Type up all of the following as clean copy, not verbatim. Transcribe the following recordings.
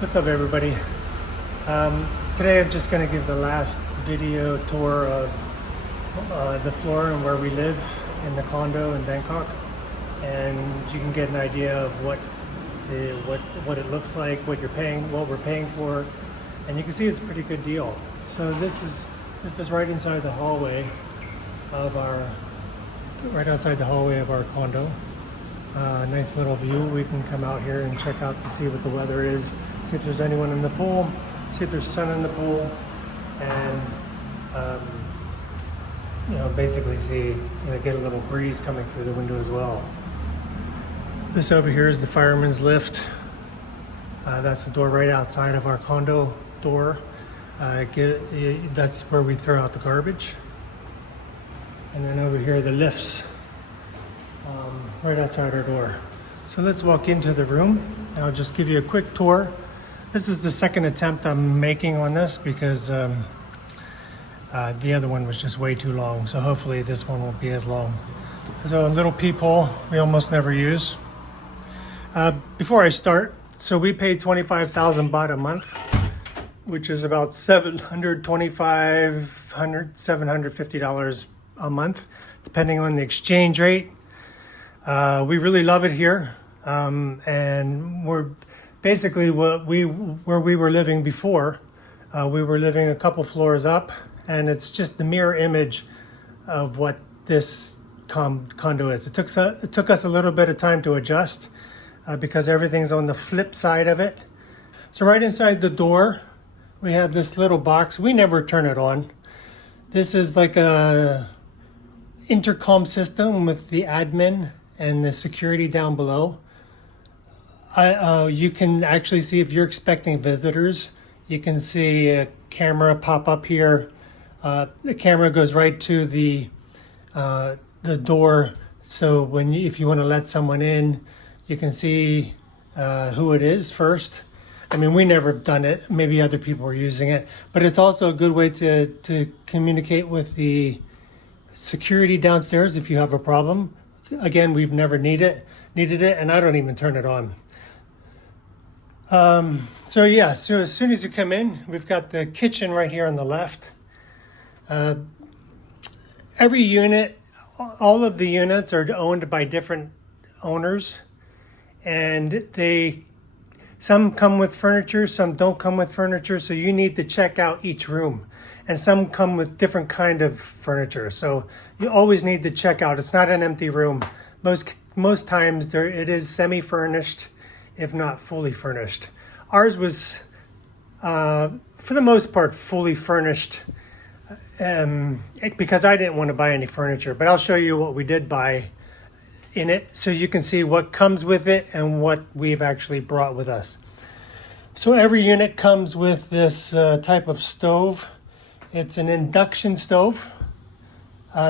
What's up, everybody? Today I'm just going to give the last video tour of the floor and where we live in the condo in Bangkok, and you can get an idea of what it looks like, what we're paying for, and you can see it's a pretty good deal. So this is right inside the hallway of right outside the hallway of our condo. Nice little view. We can come out here and check out to see what the weather is, see if there's anyone in the pool, see if there's sun in the pool, and basically get a little breeze coming through the window as well. This over here is the fireman's lift. That's the door right outside of our condo door. That's where we throw out the garbage. And then over here, the lifts right outside our door. So let's walk into the room and I'll just give you a quick tour. This is the second attempt I'm making on this because the other one was just way too long. So hopefully this one won't be as long. So a little peephole we almost never use. Before I start, so we pay 25,000 baht a month, which is about $750 a month, depending on the exchange rate. We really love it here, and we're basically where we were living before. We were living a couple floors up, and it's just the mirror image of what this condo is. It took us a little bit of time to adjust because everything's on the flip side of it. So right inside the door, we have this little box. We never turn it on. This is like a intercom system with the admin and the security down below. You can actually see if you're expecting visitors. You can see a camera pop up here. The camera goes right to the door. So if you want to let someone in, you can see who it is first. I mean, we never have done it. Maybe other people are using it, but it's also a good way to communicate with the security downstairs if you have a problem. Again, we've never needed it, and I don't even turn it on. So as soon as you come in, we've got the kitchen right here on the left. Every unit, all of the units are owned by different owners, and some come with furniture, some don't come with furniture, so you need to check out each room. And some come with different kind of furniture, so you always need to check out. It's not an empty room. Most times it is semi-furnished, if not fully furnished. Ours was, for the most part, fully furnished because I didn't want to buy any furniture. But I'll show you what we did buy in it so you can see what comes with it and what we've actually brought with us. So every unit comes with this type of stove. It's an induction stove.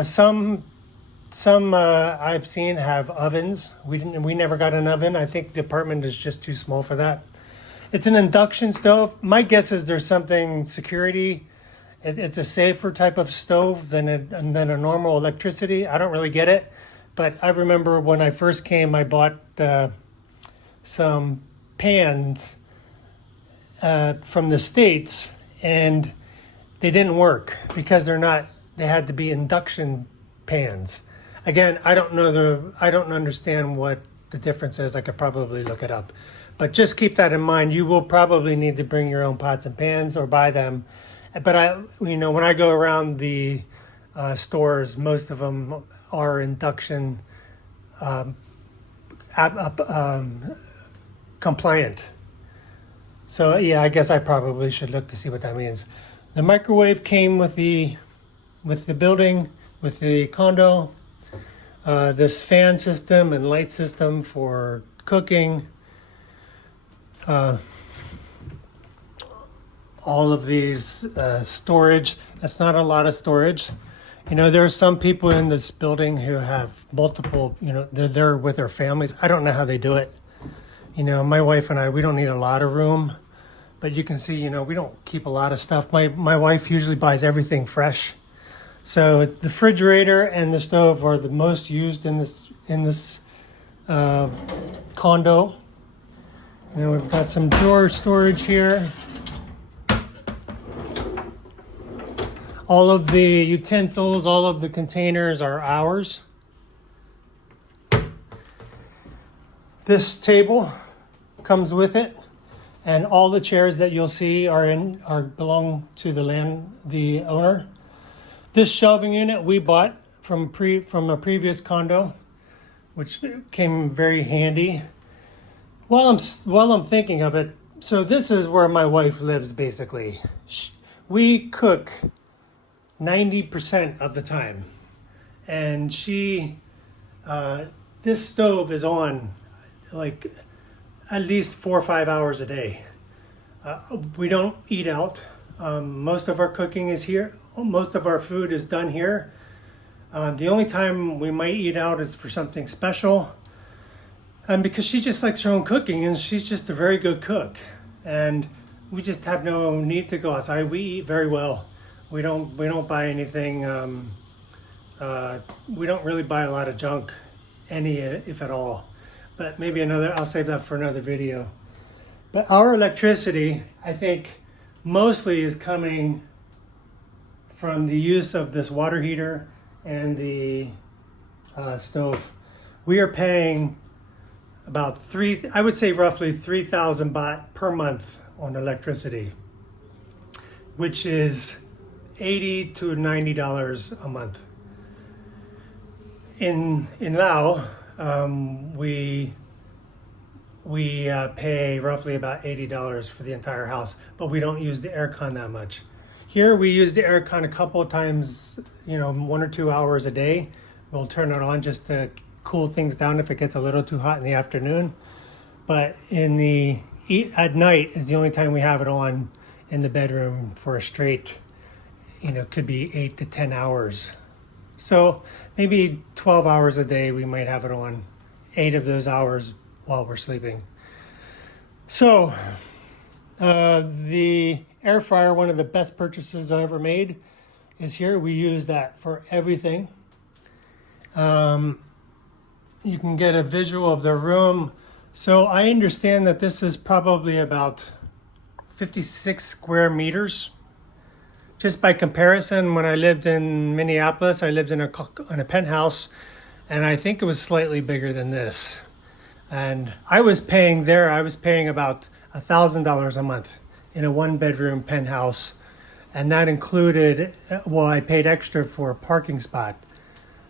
Some I've seen have ovens. We never got an oven. I think the apartment is just too small for that. It's an induction stove. My guess is there's something security. It's a safer type of stove than a normal electricity. I don't really get it, but I remember when I first came, I bought some pans from the States, and they didn't work because they had to be induction pans. Again, I don't understand what the difference is. I could probably look it up. But just keep that in mind. You will probably need to bring your own pots and pans or buy them. But when I go around the stores, most of them are induction compliant. So I guess I probably should look to see what that means. The microwave came with the building, with the condo. This fan system and light system for cooking. All of these storage. That's not a lot of storage. There are some people in this building who have multiple, they're there with their families. I don't know how they do it. My wife and I, we don't need a lot of room. But you can see, we don't keep a lot of stuff. My wife usually buys everything fresh. So the refrigerator and the stove are the most used in this condo. And we've got some drawer storage here. All of the utensils, all of the containers are ours. This table comes with it, and all the chairs that you'll see belong to the owner. This shelving unit we bought from a previous condo, which came very handy. While I'm thinking of it, so this is where my wife lives basically. We cook 90% of the time, and this stove is on like at least 4 or 5 hours a day. We don't eat out. Most of our cooking is here. Most of our food is done here. The only time we might eat out is for something special. And because she just likes her own cooking, and she's just a very good cook. And we just have no need to go outside. We eat very well. We don't buy anything. We don't really buy a lot of junk, if at all. But maybe I'll save that for another video. But our electricity, I think, mostly is coming from the use of this water heater and the stove. We are paying about I would say roughly 3,000 baht per month on electricity, which is $80 to $90 a month. In Laos, we pay roughly about $80 for the entire house, but we don't use the aircon that much. Here we use the aircon a couple of times, 1 or 2 hours a day. We'll turn it on just to cool things down if it gets a little too hot in the afternoon. But at night is the only time we have it on in the bedroom for a straight, could be 8 to 10 hours. So maybe 12 hours a day we might have it on, 8 of those hours while we're sleeping. So the air fryer, one of the best purchases I ever made, is here. We use that for everything. You can get a visual of the room. So I understand that this is probably about 56 square meters. Just by comparison, when I lived in Minneapolis, I lived in a penthouse, and I think it was slightly bigger than this. And I was paying about $1,000 a month in a 1-bedroom penthouse, and that included, I paid extra for a parking spot.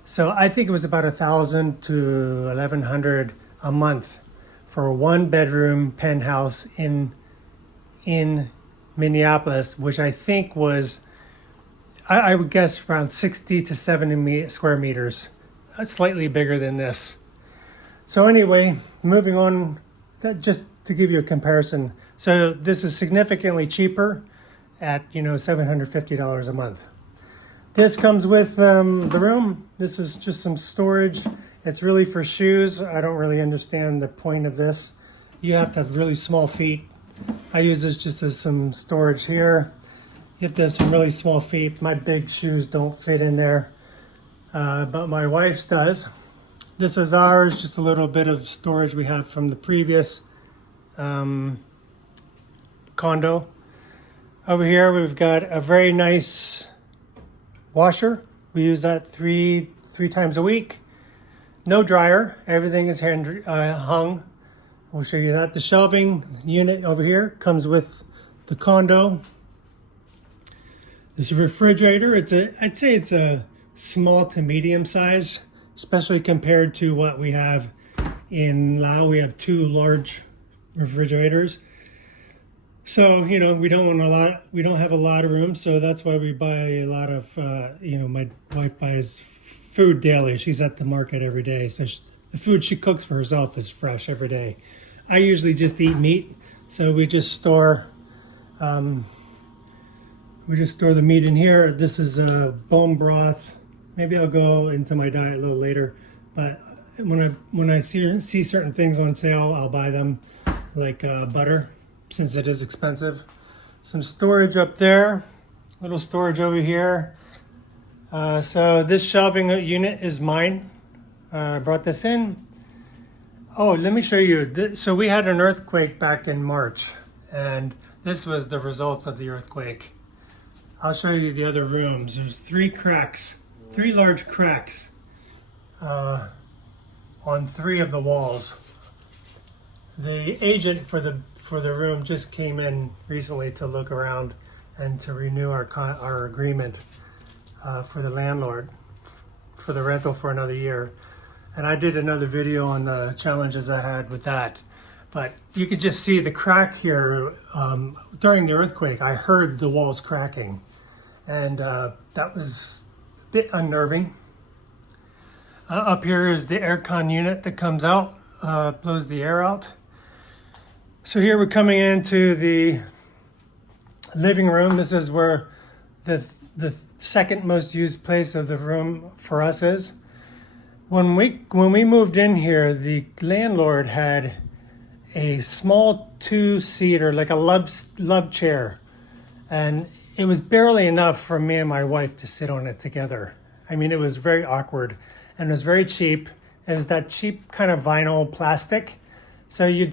So I think it was about $1,000 to $1,100 a month for a 1-bedroom penthouse in Minneapolis, which I think was, I would guess, around 60 to 70 square meters, slightly bigger than this. So anyway, moving on, just to give you a comparison. So this is significantly cheaper at, $750 a month. This comes with the room. This is just some storage. It's really for shoes. I don't really understand the point of this. You have to have really small feet. I use this just as some storage here. You have to have some really small feet. My big shoes don't fit in there, but my wife's does. This is ours, just a little bit of storage we have from the previous condo. Over here we've got a very nice washer. We use that three times a week. No dryer. Everything is hand hung. We'll show you that. The shelving unit over here comes with the condo. This refrigerator, I'd say it's a small to medium size, especially compared to what we have in Laos. We have 2 large refrigerators. So, we don't have a lot of room, so that's why we buy a lot of, my wife buys food daily. She's at the market every day, so the food she cooks for herself is fresh every day. I usually just eat meat, so we just store the meat in here. This is bone broth. Maybe I'll go into my diet a little later, but when I see certain things on sale, I'll buy them, like butter, since it is expensive. Some storage up there, little storage over here. So this shelving unit is mine. I brought this in. Oh, let me show you. So we had an earthquake back in March, and this was the results of the earthquake. I'll show you the other rooms. There's three large cracks on three of the walls. The agent for the room just came in recently to look around and to renew our agreement for the landlord for the rental for another year. And I did another video on the challenges I had with that. But you could just see the crack here. During the earthquake, I heard the walls cracking. And that was a bit unnerving. Up here is the aircon unit that comes out, blows the air out. So here we're coming into the living room. This is where the second most used place of the room for us is. When we moved in here, the landlord had a small two-seater, like a love chair, and it was barely enough for me and my wife to sit on it together. I mean, it was very awkward, and it was very cheap. It was that cheap kind of vinyl plastic, so I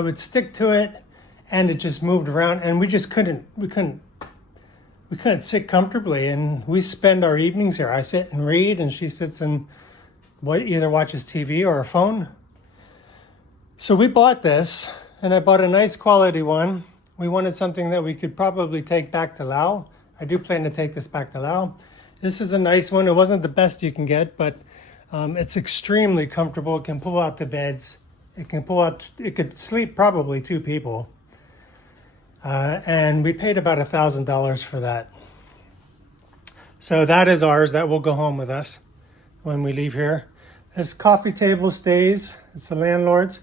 would stick to it, and it just moved around, and we couldn't sit comfortably. And we spend our evenings here. I sit and read, and she sits and either watches TV or a phone. So we bought this, and I bought a nice quality one. We wanted something that we could probably take back to Laos. I do plan to take this back to Laos. This is a nice one. It wasn't the best you can get, but it's extremely comfortable. It can pull out the beds. It could sleep probably two people. And we paid about $1,000 for that. So that is ours. That will go home with us when we leave here. This coffee table stays. It's the landlord's.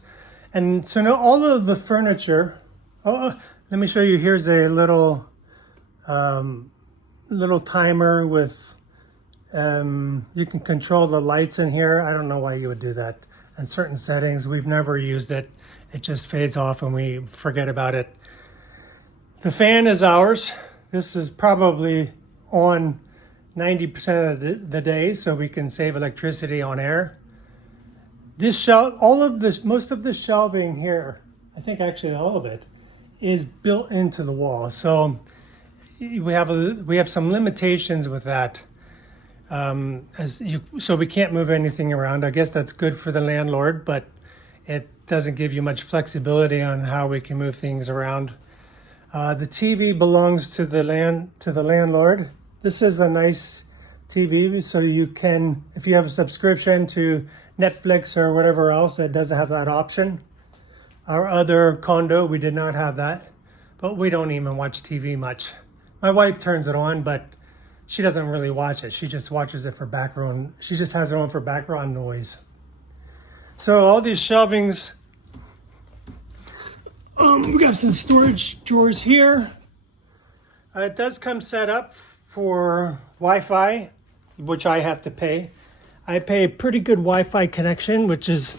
And so now all of the furniture, let me show you. Here's a little timer with, you can control the lights in here. I don't know why you would do that. In certain settings, we've never used it. It just fades off and we forget about it. The fan is ours. This is probably on 90% of the day, so we can save electricity on air. This most of the shelving here, I think actually all of it, is built into the wall. So we have some limitations with that. So we can't move anything around. I guess that's good for the landlord, but it doesn't give you much flexibility on how we can move things around. The TV belongs to the landlord. This is a nice TV, so you can, if you have a subscription to Netflix or whatever else that doesn't have that option. Our other condo, we did not have that, but we don't even watch TV much. My wife turns it on, but she doesn't really watch it. She just watches it for background. She just has it on for background noise. So all these shelvings, we got some storage drawers here. It does come set up for Wi-Fi, which I have to pay. I pay a pretty good Wi-Fi connection, which is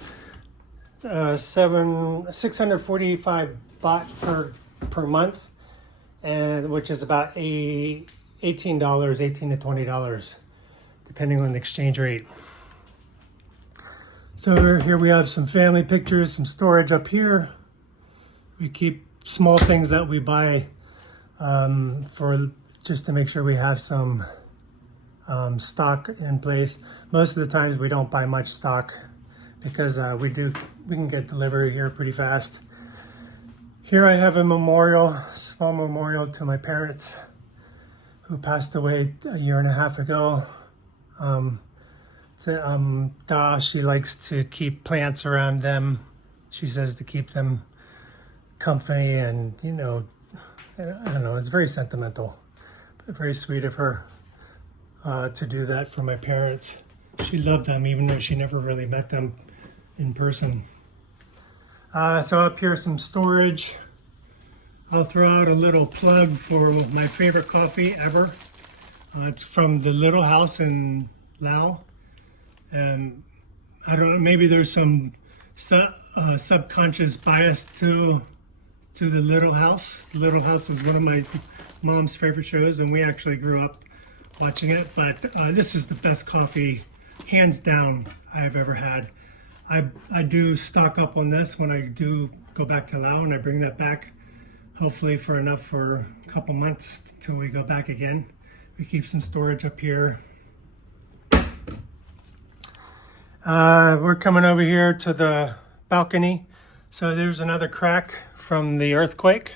645 baht per month, and which is about $18 to $20, depending on the exchange rate. So here we have some family pictures, some storage up here. We keep small things that we buy for just to make sure we have some stock in place. Most of the times we don't buy much stock because we can get delivery here pretty fast. Here I have a small memorial to my parents who passed away a year and a half ago. She likes to keep plants around them. She says to keep them company, and I don't know, it's very sentimental, but very sweet of her to do that for my parents. She loved them even though she never really met them in person. So up here, some storage. I'll throw out a little plug for my favorite coffee ever. It's from the Little House in Laos. I don't know, maybe there's some subconscious bias to the Little House. The Little House was one of my mom's favorite shows, and we actually grew up watching it. But this is the best coffee, hands down, I've ever had. I do stock up on this when I do go back to Laos, and I bring that back hopefully for enough for a couple months till we go back again. We keep some storage up here. We're coming over here to the balcony. So there's another crack from the earthquake.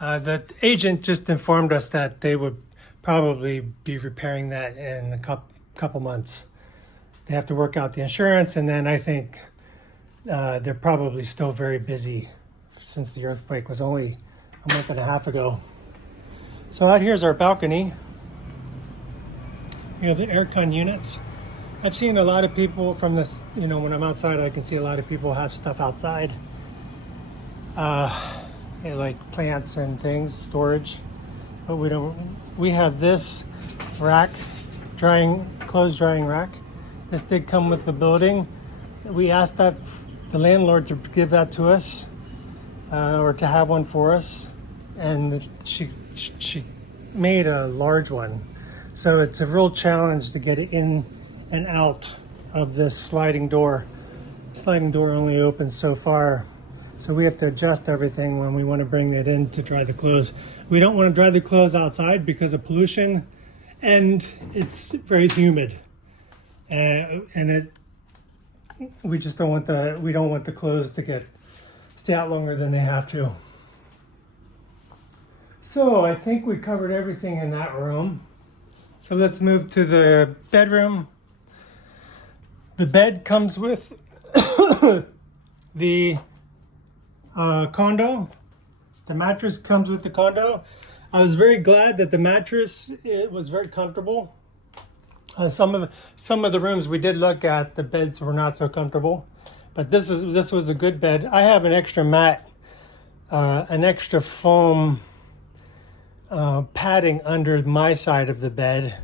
The agent just informed us that they would probably be repairing that in a couple months. They have to work out the insurance, and then I think they're probably still very busy since the earthquake was only a month and a half ago. So out here's our balcony. We have the aircon units. I've seen a lot of people from this, you know, when I'm outside, I can see a lot of people have stuff outside. You know, like plants and things, storage. But we don't, we have this rack, clothes drying rack. This did come with the building. We asked the landlord to give that to us, or to have one for us. And she made a large one. So it's a real challenge to get it in and out of this sliding door. Sliding door only opens so far. So we have to adjust everything when we want to bring it in to dry the clothes. We don't want to dry the clothes outside because of pollution, and it's very humid. We just don't want the clothes to stay out longer than they have to. So I think we covered everything in that room. So let's move to the bedroom. The bed comes with the condo. The mattress comes with the condo. I was very glad that the mattress, it was very comfortable. Some of the rooms we did look at, the beds were not so comfortable, but this was a good bed. I have an extra mat, an extra foam padding under my side of the bed.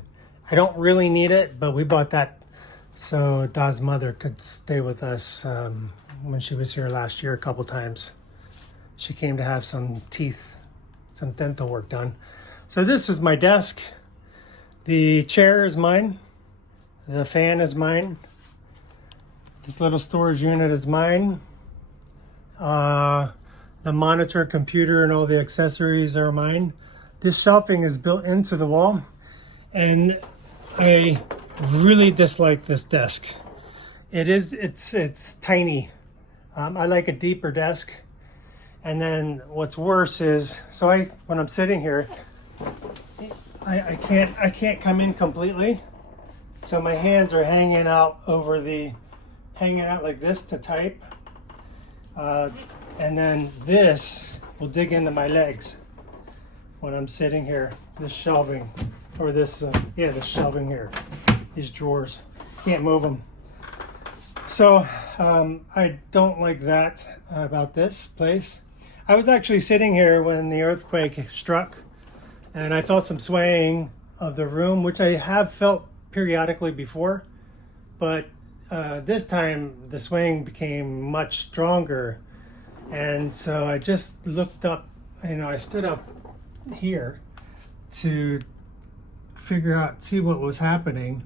I don't really need it, but we bought that so Da's mother could stay with us when she was here last year a couple times. She came to have some dental work done. So this is my desk. The chair is mine. The fan is mine. This little storage unit is mine. The monitor, computer, and all the accessories are mine. This shelving is built into the wall, and I really dislike this desk. It's tiny. I like a deeper desk. And then what's worse is, when I'm sitting here, I can't come in completely. So my hands are hanging out like this to type. And then this will dig into my legs when I'm sitting here. This shelving, or this shelving here, these drawers, can't move them. So I don't like that about this place. I was actually sitting here when the earthquake struck, and I felt some swaying of the room, which I have felt periodically before, but this time the swaying became much stronger. And so I just looked up, I stood up here to see what was happening.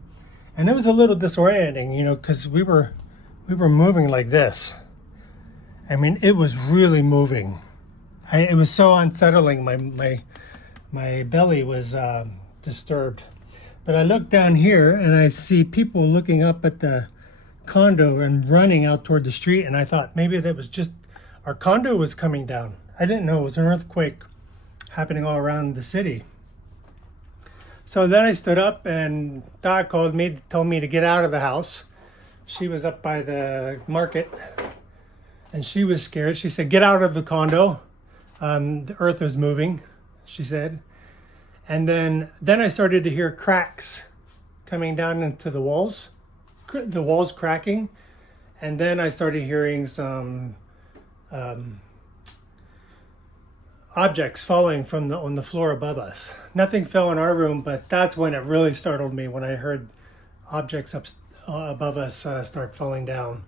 And it was a little disorienting, because we were moving like this. I mean, it was really moving. It was so unsettling. My belly was disturbed. But I look down here and I see people looking up at the condo and running out toward the street. And I thought maybe that was just our condo was coming down. I didn't know it was an earthquake happening all around the city. So then I stood up, and Dot called me, told me to get out of the house. She was up by the market, and she was scared. She said, "Get out of the condo. The earth is moving," she said. And then I started to hear cracks coming down into the walls cracking. And then I started hearing some objects falling on the floor above us. Nothing fell in our room, but that's when it really startled me, when I heard objects above us start falling down.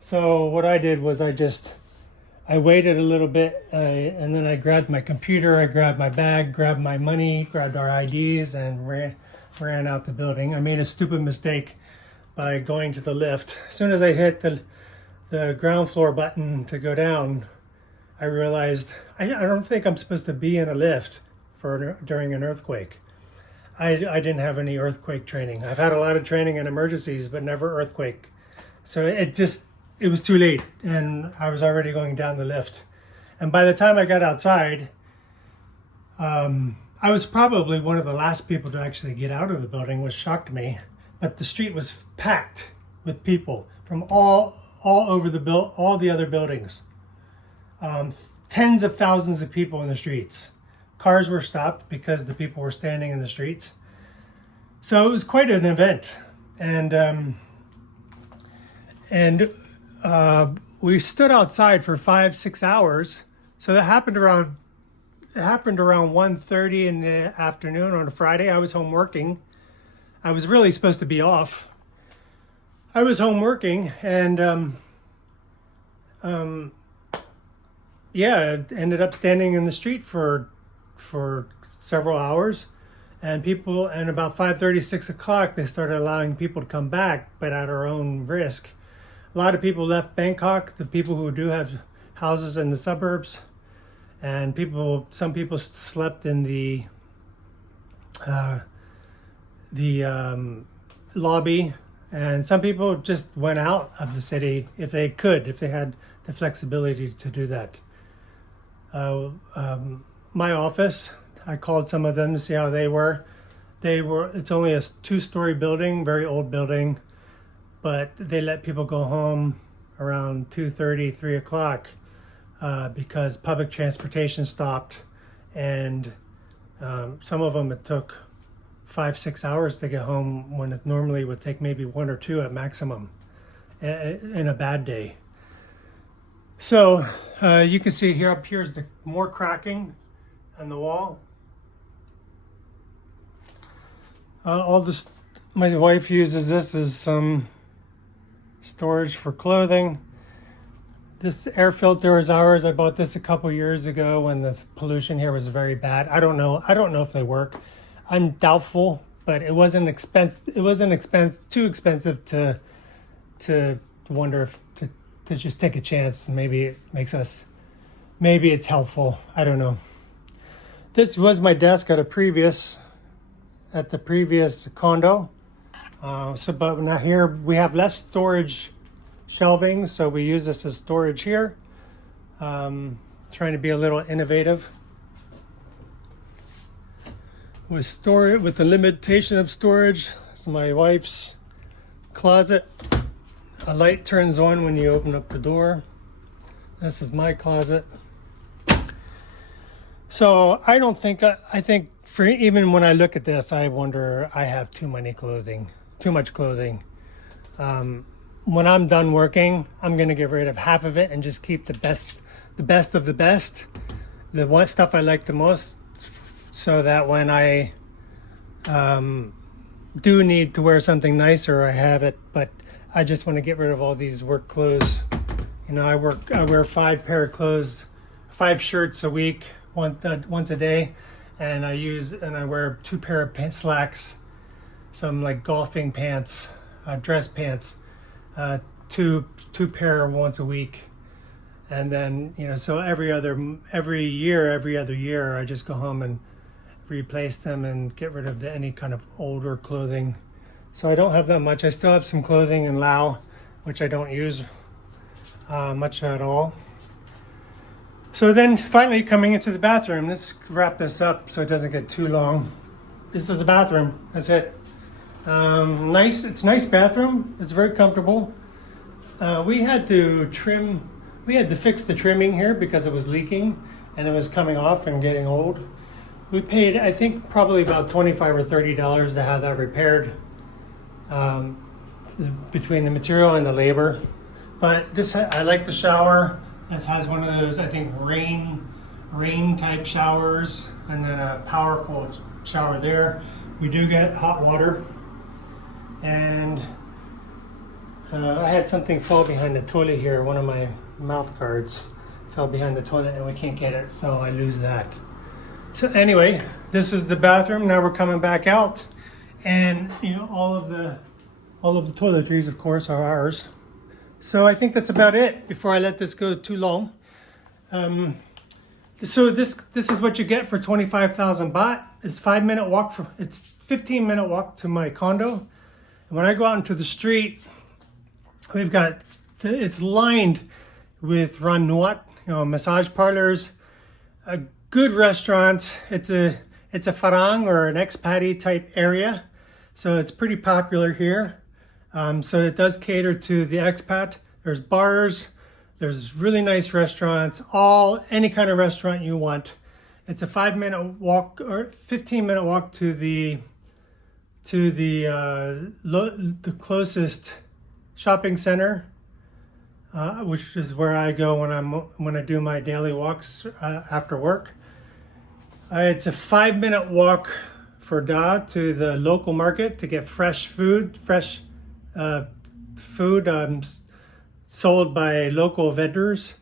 So what I did was I waited a little bit, and then I grabbed my computer, I grabbed my bag, grabbed my money, grabbed our IDs, and ran out the building. I made a stupid mistake by going to the lift. As soon as I hit the ground floor button to go down, I realized I don't think I'm supposed to be in a lift during an earthquake. I didn't have any earthquake training. I've had a lot of training in emergencies, but never earthquake. So it was too late, and I was already going down the lift. And by the time I got outside, I was probably one of the last people to actually get out of the building, which shocked me. But the street was packed with people from all over all the other buildings. Tens of thousands of people in the streets. Cars were stopped because the people were standing in the streets. So it was quite an event. And we stood outside for 5-6 hours. So that happened around 1:30 in the afternoon on a Friday. I was home working. I was really supposed to be off. I was home working, and I ended up standing in the street for several hours, and about 5:30, 6 o'clock, they started allowing people to come back, but at our own risk. A lot of people left Bangkok, the people who do have houses in the suburbs, and some people slept in the lobby, and some people just went out of the city if they had the flexibility to do that. My office, I called some of them to see how they were. It's only a 2-story building, very old building, but they let people go home around 2:30, 3 o'clock because public transportation stopped, and some of them it took 5-6 hours to get home when it normally would take maybe 1 or 2 at maximum in a bad day. So you can see here, up here is the more cracking on the wall. My wife uses this as some storage for clothing. This air filter is ours. I bought this a couple years ago when the pollution here was very bad. I don't know if they work. I'm doubtful, but it wasn't too expensive to wonder if to just take a chance. Maybe it's helpful. I don't know. This was my desk at the previous condo. But now here we have less storage shelving, so we use this as storage here. Trying to be a little innovative. With the limitation of storage, this is my wife's closet. A light turns on when you open up the door. This is my closet. So I think even when I look at this, I wonder I have too much clothing. When I'm done working, I'm gonna get rid of half of it and just keep the best of the best, the one stuff I like the most, so that when I do need to wear something nicer, I have it. But I just want to get rid of all these work clothes. I wear 5 pair of clothes, 5 shirts a week, once a day, and I wear 2 pair of slacks, some like golfing pants, dress pants, 2 pair once a week, and then so every other year I just go home and replace them and get rid of any kind of older clothing. So I don't have that much. I still have some clothing in Lao, which I don't use much at all. So then finally coming into the bathroom, let's wrap this up so it doesn't get too long. This is the bathroom. That's it. It's a nice bathroom. It's very comfortable. We had to fix the trimming here because it was leaking and it was coming off and getting old. We paid, I think, probably about $25 or $30 to have that repaired, between the material and the labor. But I like the shower. This has one of those, I think, rain type showers, and then a powerful shower there. We do get hot water, and I had something fall behind the toilet here. One of my mouth guards fell behind the toilet, and we can't get it, so I lose that. So anyway, this is the bathroom. Now we're coming back out, and all All of the toiletries, of course, are ours. So I think that's about it before I let this go too long. So this is what you get for 25,000 baht. It's 5-minute walk it's 15-minute walk to my condo. And when I go out into the street, we've got, it's lined with ran nuat, massage parlors, a good restaurant. It's a farang or an expat type area. So it's pretty popular here. So it does cater to the expat. There's bars, there's really nice restaurants, any kind of restaurant you want. It's a 5-minute walk or 15-minute walk to the closest shopping center, which is where I go when I do my daily walks after work. It's a 5-minute walk for Da to the local market to get fresh food, sold by local vendors,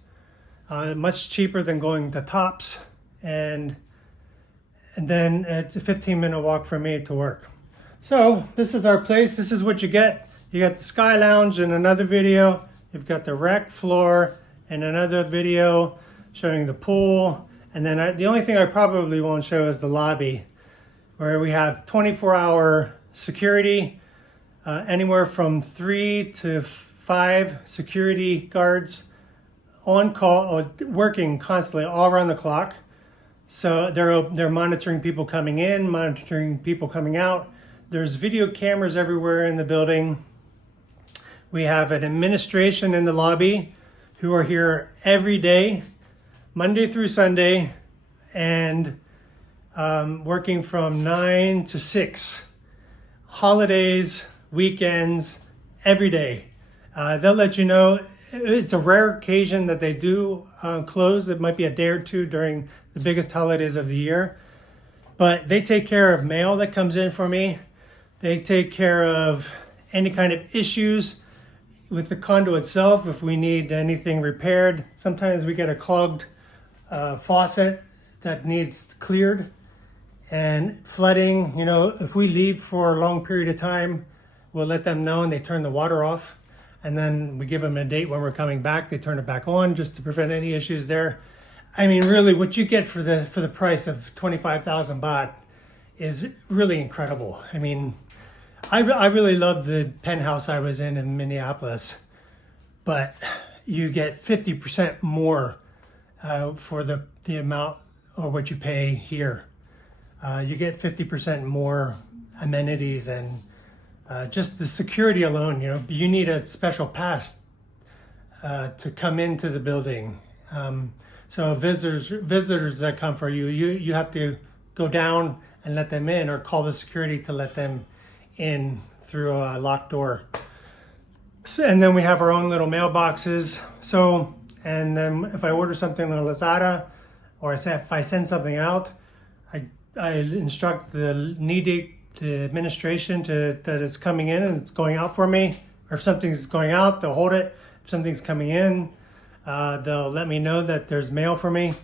much cheaper than going to Tops, and then it's a 15-minute walk for me to work. So this is our place. This is what you get. You got the Sky Lounge in another video. You've got the rec floor in another video showing the pool. And then the only thing I probably won't show is the lobby, where we have 24-hour security, anywhere from 3 to 5 security guards on call, working constantly all around the clock. So they're monitoring people coming in, monitoring people coming out. There's video cameras everywhere in the building. We have an administration in the lobby who are here every day, Monday through Sunday, and working from 9 to 6. Holidays, weekends, every day. They'll let you know. It's a rare occasion that they do close. It might be a day or two during the biggest holidays of the year. But they take care of mail that comes in for me. They take care of any kind of issues with the condo itself. If we need anything repaired, sometimes we get a clogged faucet that needs cleared, and flooding. If we leave for a long period of time, we'll let them know and they turn the water off. And then we give them a date when we're coming back. They turn it back on just to prevent any issues there. I mean, really, what you get for the price of 25,000 baht is really incredible. I mean, I really love the penthouse I was in Minneapolis, but you get 50% more for the amount or what you pay here. You get 50% more amenities and just the security alone. You need a special pass to come into the building. So visitors that come for you have to go down and let them in, or call the security to let them in through a locked door. So, and then we have our own little mailboxes. So, and then if I order something on Lazada, or if I send something out, I instruct the administration that it's coming in and it's going out for me. Or if something's going out, they'll hold it. If something's coming in, they'll let me know that there's mail for me.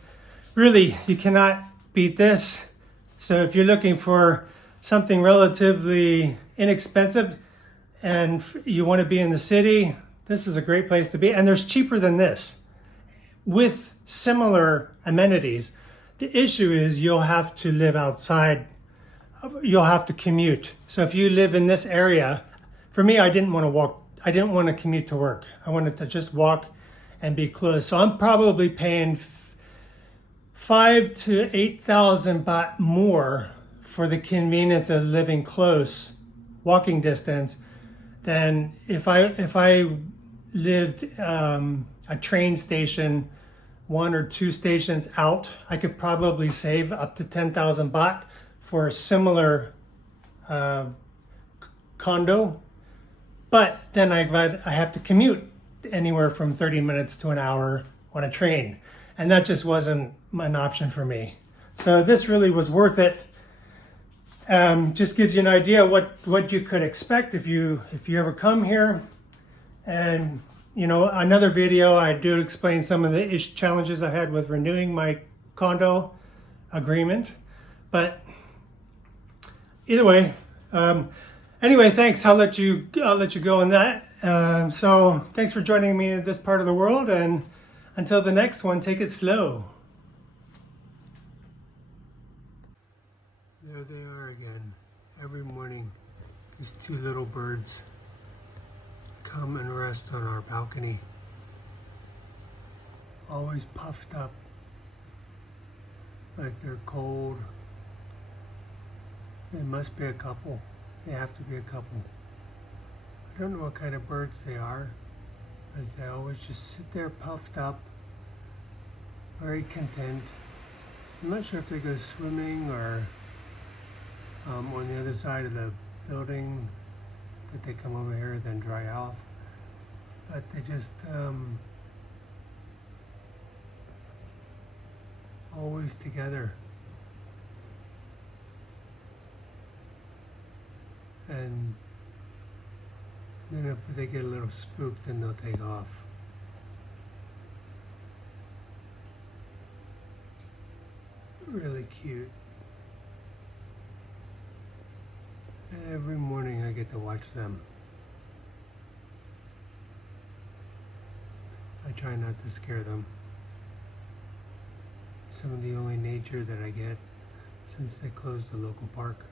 Really, you cannot beat this. So if you're looking for something relatively inexpensive and you want to be in the city, this is a great place to be. And there's cheaper than this with similar amenities. The issue is you'll have to live outside. You'll have to commute. So if you live in this area, for me, I didn't want to walk. I didn't want to commute to work. I wanted to just walk and be close. So I'm probably paying 5,000 to 8,000 baht more for the convenience of living close, walking distance, than if I lived a train station 1 or 2 stations out. I could probably save up to 10,000 baht for a similar condo, but then I have to commute anywhere from 30 minutes to an hour on a train, and that just wasn't an option for me. So this really was worth it. Just gives you an idea what you could expect if you ever come here. And another video I do explain some of the challenges I had with renewing my condo agreement. But either way, Anyway, thanks. I'll let you go on that. So thanks for joining me in this part of the world, and until the next one, take it slow. There they are again. Every morning, these two little birds come and rest on our balcony. Always puffed up, like they're cold. They must be a couple. They have to be a couple. I don't know what kind of birds they are, but they always just sit there puffed up, very content. I'm not sure if they go swimming or on the other side of the building, that they come over here then dry off. But they just always together. And then if they get a little spooked, then they'll take off. Really cute. Every morning I get to watch them. I try not to scare them. Some of the only nature that I get since they closed the local park.